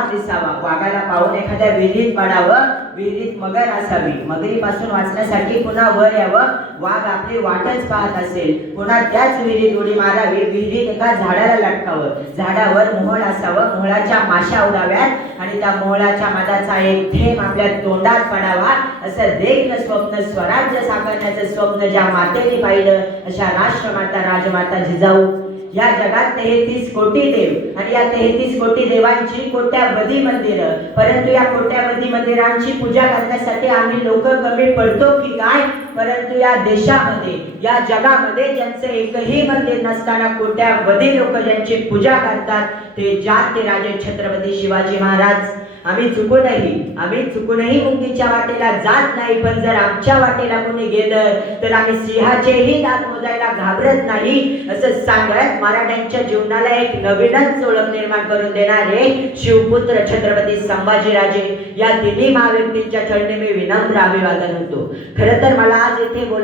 दिसावा वाघाला पाहून एखाद्या विहिरीत पडावं विहिरीत मगर असावी. मगरीपासून वाचण्यासाठी पुन्हा वर यावं. वाघ आपली वाटच पाहत असेल. पुन्हा त्याच विहिरीत उडी मारावी. विहिरीत एका झाडाला लटकावं. झाडावर मोहळ असावं. मोहळाच्या माशा उडाव्यात आणि त्या मोहळाच्या मधाचा एक थेंब आपल्या तोंडात पडावा. असं देखणं स्वप्न स्वराज्य साकारण्याचं स्वप्न ज्या मातेने पाहिलं अशा राष्ट्रमाता राजमाता जिजाऊ या जगात तेहतीस कोटी देव आणि या तेहतीस कोटी देवांची कोट्यावधी मंदिरं. परंतु या कोट्यावधी मंदिरांची पूजा करण्यासाठी आम्ही लोक कमी पडतो की काय? परंतु या देशामध्ये या जगामध्ये ज्यांचं एकही मंदिर नसताना कोट्यावधी लोक ज्यांची पूजा करतात ते जात ते राजे छत्रपती शिवाजी महाराज. आम्ही चुकूनही आम्ही चुकूनही मुंगीच्या वाटेला जात नाही पण जर आमच्या वाटेला कोणी गेलं तर आम्ही सिंहाचेही दात मोजायला घाबरत नाही असं सांगत मराठ्यांच्या जीवनाला एक नवीनच ओळख निर्माण करून देणारे शिवपुत्र छत्रपती संभाजीराजे या तिन्ही महाव्यक्तींच्या चरणी मी विनम्र अभिवादन होतो. खरं तर मला आज इथे बोल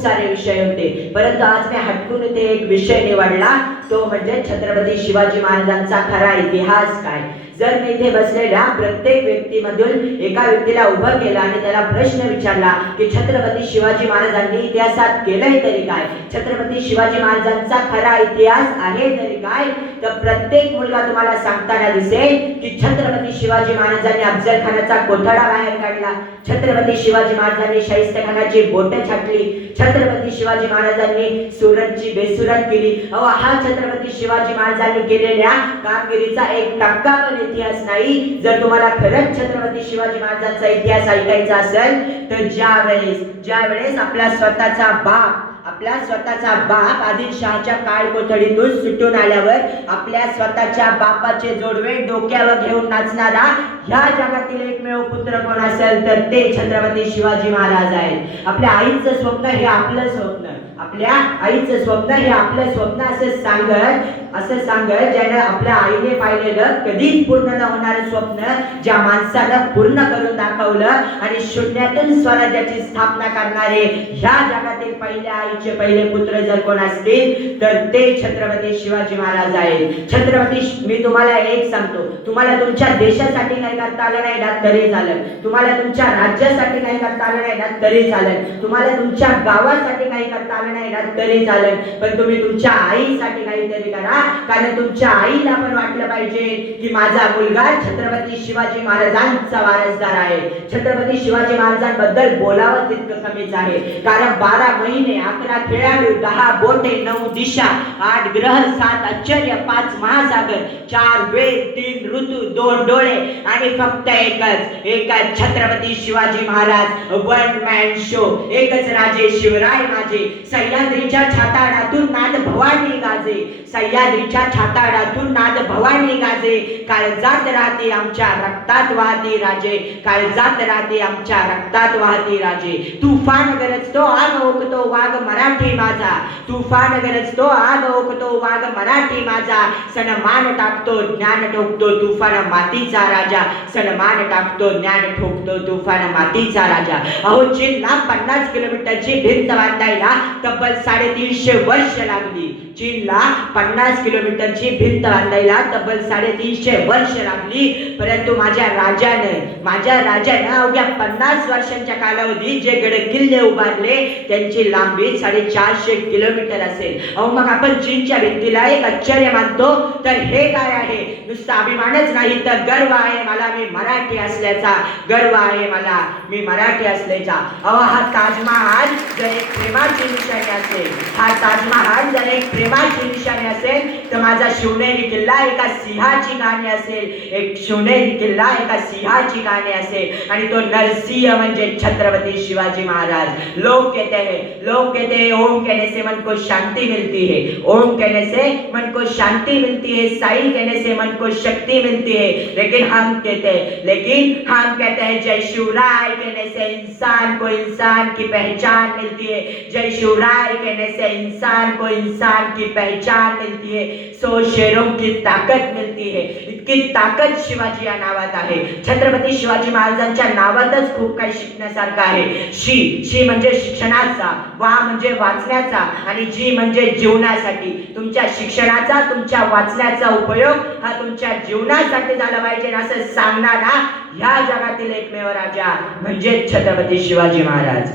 खूप सारे विषय होते. परंतु आज मी हटकून ते एक विषय निवडला. तो म्हणजे छत्रपती शिवाजी महाराजांचा खरा इतिहास काय? जर मी इथे बसलेल्या प्रत्येक व्यक्तीमधून एका व्यक्तीला उभं केलं आणि त्याला प्रश्न विचारला की छत्रपती शिवाजी महाराजांनी इतिहासात केलंय तरी काय? छत्रपती शिवाजी महाराजांचा खरा इतिहास आहे तरी काय? तर प्रत्येक मुलगा तुम्हाला सांगताना दिसेल की छत्रपती शिवाजी महाराजांनी अफजल खानाचा कोथळा बाहेर काढला? छत्रपती शिवाजी महाराजांनी शाहिस्त खानाची बोट छाटली. छत्रपती शिवाजी महाराजांनी सुरतची बेसुरत केली. अहो हा छत्रपती शिवाजी महाराजांनी केलेल्या कामगिरीचा एक टक्का पण इतिहास नाही. जर तुम्हाला खरंच छत्रपती शिवाजी महाराजांचा इतिहास ऐकायचा असेल तर ज्या वेळेस ज्या वेळेस आपला स्वतःचा बाप आपला स्वतःचा बाप आदिलशहाच्या काळ कोठडीतून सुटून आल्यावर आपल्या स्वतःच्या बापाचे जोडवे डोक्यावर घेऊन नाचणारा ह्या जगातील एकमेव पुत्र कोण असेल तर ते छत्रपती शिवाजी महाराज आहेत. आपल्या आईचं स्वप्न हे आपलं स्वप्न. आपल्या आईचं स्वप्न हे आपलं स्वप्न असं सांगत असं सांगत ज्यानं आपल्या आईने पाहिलेलं कधीच पूर्ण न होणारं स्वप्न ज्या माणसानं पूर्ण करून दाखवलं आणि शून्यातून स्वराज्याची स्थापना करणारे ह्या जगातील पहिल्या आईचे पहिले पुत्र जर कोण असतील तर ते छत्रपती शिवाजी महाराज आहेत. छत्रपती मी तुम्हाला एक सांगतो. तुम्हाला तुमच्या देशासाठी काही करता आलं नाही ना तरी झालं तुम्हाला तुमच्या राज्यासाठी काही करता आलं नाही ना तरी झालं तुम्हाला तुमच्या गावासाठी काही करता आलं नाही तरी चालेल. पण तुम्ही तुमच्या आईसाठी काहीतरी करा. कारण तुमच्या आईला पण वाटलं पाहिजे की माझा मुलगा छत्रपती शिवाजी महाराजांचा वारसदार आहे. छत्रपती शिवाजी महाराजांबद्दल बोलावं तितकं कमीच आहे. कारण बारा महिने अकरा खेळाडू दहा बोटे नऊ दिशा आठ ग्रह सात आश्चर्य पाच महासागर चार वेद तीन ऋतू दोन डोळे आणि फक्त एकच एकच Chhatrapati Shivaji Maharaj one man show एकच राजे शिवराय माझे. सह्याद्रीच्या छाताडातून नाद भवानी गाजे. सह्याद्रीच्या छाताडातून नाद भवानी गाजे. काळजात राहते आमच्या रक्तात वाहते राजे. काळजात राहते आमच्या रक्तात वाहती राजे. तुफान गरजतो आग ओकतो वाघ मराठी माझा. तुफान गरजतो आग ओकतो वाघ मराठी माझा. सन्मान टाकतो ज्ञान ठोकतो तुफान मातीचा राजा. सन्मान टाकतो ज्ञान ठोकतो तुफान मातीचा राजा. अहो चीनला पन्नास किलोमीटरची भिंत बांधायला तब्बल साडेतीनशे वर्ष लागली. चीनला पन्नास किलोमीटरची भिंत बांधायला तब्बल साडेतीनशे वर्ष लागली. परंतु माझ्या राजाने माझ्या राजाने अवघ्या पन्नास वर्षांच्या कालावधीत जे गड किल्ले उभारले त्यांची लांबी साडेचारशे किलोमीटर असेल. अहो मग आपण चीनच्या भिंतीला एक आश्चर्य मानतो? तर हे काय आहे? नुसता अभिमानच नाही तर गर्व आहे मला मी मराठी असल्याचा. गर्व आहे मला मी मराठी असल्याचा. अहो हा ताजमहाल जर एक प्रेमाची निशाणी असेल हा ताजमहाल जर एक प्रेमाची निशाणी असेल तर माझा शिवनेरी किल्ला एका सिंहाची गाणी असेल एक शिवनेरी किल्ला एका सिंहाची गाणी असेल आणि तो नरसिंह म्हणजे छत्रपती शिवाजी महाराज लोग कहते हैं लोग कहते हैं ओम कहने से मन को शांति मिलती है ओम कहने से मन को शांति मिलती है साई कहने से मन को शक्ति मिलती है लेकिन हम कहते हैं लेकिन हम कहते हैं जय शिवराय कहने से इंसान को इंसान की पहचान मिलती है जय शिवराय कहने से इंसान को इंसान की पहचान मिलती है सो शेरों की ताकद मिलती है। इतकी ताकद शिवाजी या नावात आहे। छत्रपती शिवाजी महाराजांच्या नावातच खूप काही शिकण्यासारखं आहे. शी शी म्हणजे शिक्षणाचा वा म्हणजे वाचण्याचा आणि जी म्हणजे जीवनासाठी. तुमच्या शिक्षणाचा तुमच्या वाचण्याचा उपयोग हा तुमच्या जीवनासाठी झाला पाहिजे असं सांगणारा ह्या जगातील एकमेव राजा म्हणजे छत्रपती शिवाजी महाराज.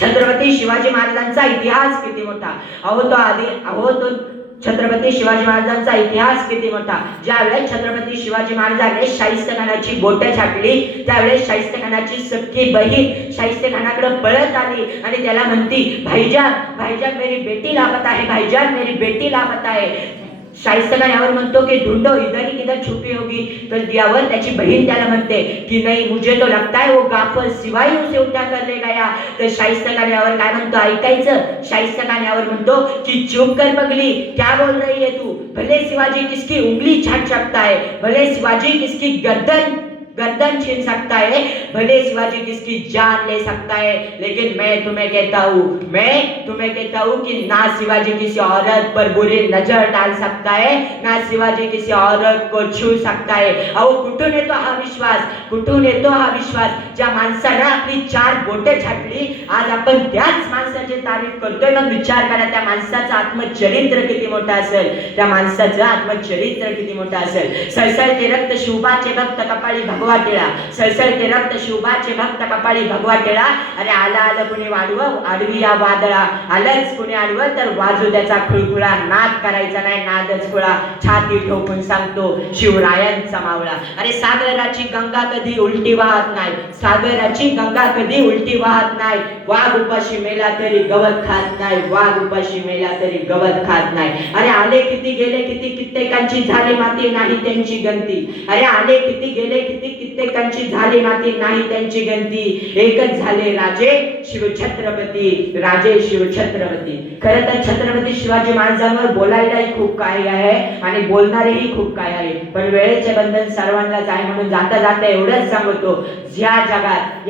छत्रपती शिवाजी महाराजांचा इतिहास किती मोठा? अहो तो आधी अहो तो छत्रपती शिवाजी महाराजांचा इतिहास किती मोठा? ज्यावेळेस छत्रपती शिवाजी महाराजांनी शाहिस्तखानाची बोट छाटली त्यावेळेस शाहिस्तखानाची सख्खी बहीण शाहिस्तखानाकडे पळत आली आणि त्याला म्हणती भाईजान भाईजान मेरी बेटी लापत आहे भाईजान मेरी बेटी लापत आहे शाहिस्ते यावर म्हणतो की ढूंढो इधर ही किधर छुपी होगी. तर यावर त्याची बहीण त्याला म्हणते की नाही मुझे तो लगता है वो गाफल शिवाय उसे उठा कर ले गया. तर शाहिस्ते यावर काय म्हणतो? ऐकायचं? शाहिस्ते यावर म्हणतो की चुप कर पगली क्या बोल रही है तू? भले शिवाजी किसकी उंगली छाट सकता है भले शिवाजी किसकी गर्दन गर्दन छीन सकता है। भले शिवाजी किसकी जान ले सकता है लेकिन मैं तुम्हें कहता हूँ मैं तुम्हें कहता हूँ कि ना शिवाजी किसी औरत पर बुरी नजर डाल सकता है ना शिवाजी किसी औरत को छू सकता है। और कुठून येतो हा विश्वास कुठून येतो हा विश्वास ज्या माणसानं आपली चार बोटे छाटली आज आपण त्याच माणसाची तारीफ करतोय मग विचार करा त्या माणसाचं आत्मचरित्र किती मोठं असेल? त्या माणसाचं आत्मचरित्र किती मोठं असेल? सळसळते रक्त शुभाचे भक्त कपाळी भगवान भगवा टिळा सळसळते रक्त शिवबाचे भक्त कपाळी भगवा टिळा अरे आला आलं कुणी वाढवं? आडवी या वादळा. आलंच कुणी आडवं? तर वाजू त्याचा खुळकुळा. नाद करायचा नाही नादच खुळा. छाती ठोकून सांगतो शिवरायांचा मावळा. अरे सागराची गंगा कधी उलटी वाहत नाही? सागराची गंगा कधी उलटी वाहत नाही? वाघ उपाशी मेला तरी गवत खात नाही. वाघ उपाशी मेला तरी गवत खात नाही. अरे आले किती गेले किती कित्येकांची झाली माती नाही त्यांची गंती. अरे आले किती गेले किती कित्येकांची झाली माती नाही त्यांची गंती. एकच झाले राजे शिवछत्रपती. राजे शिवछत्रपती. खरं तर छत्रपती शिवाजी महाराजांवर बोलायलाही खूप काही आहे आणि बोलणारेही खूप काय आहे. पण वेळेचे बंधन सर्वांनाच आहे म्हणून जाता जाता एवढंच सांगतो. ज्या जगात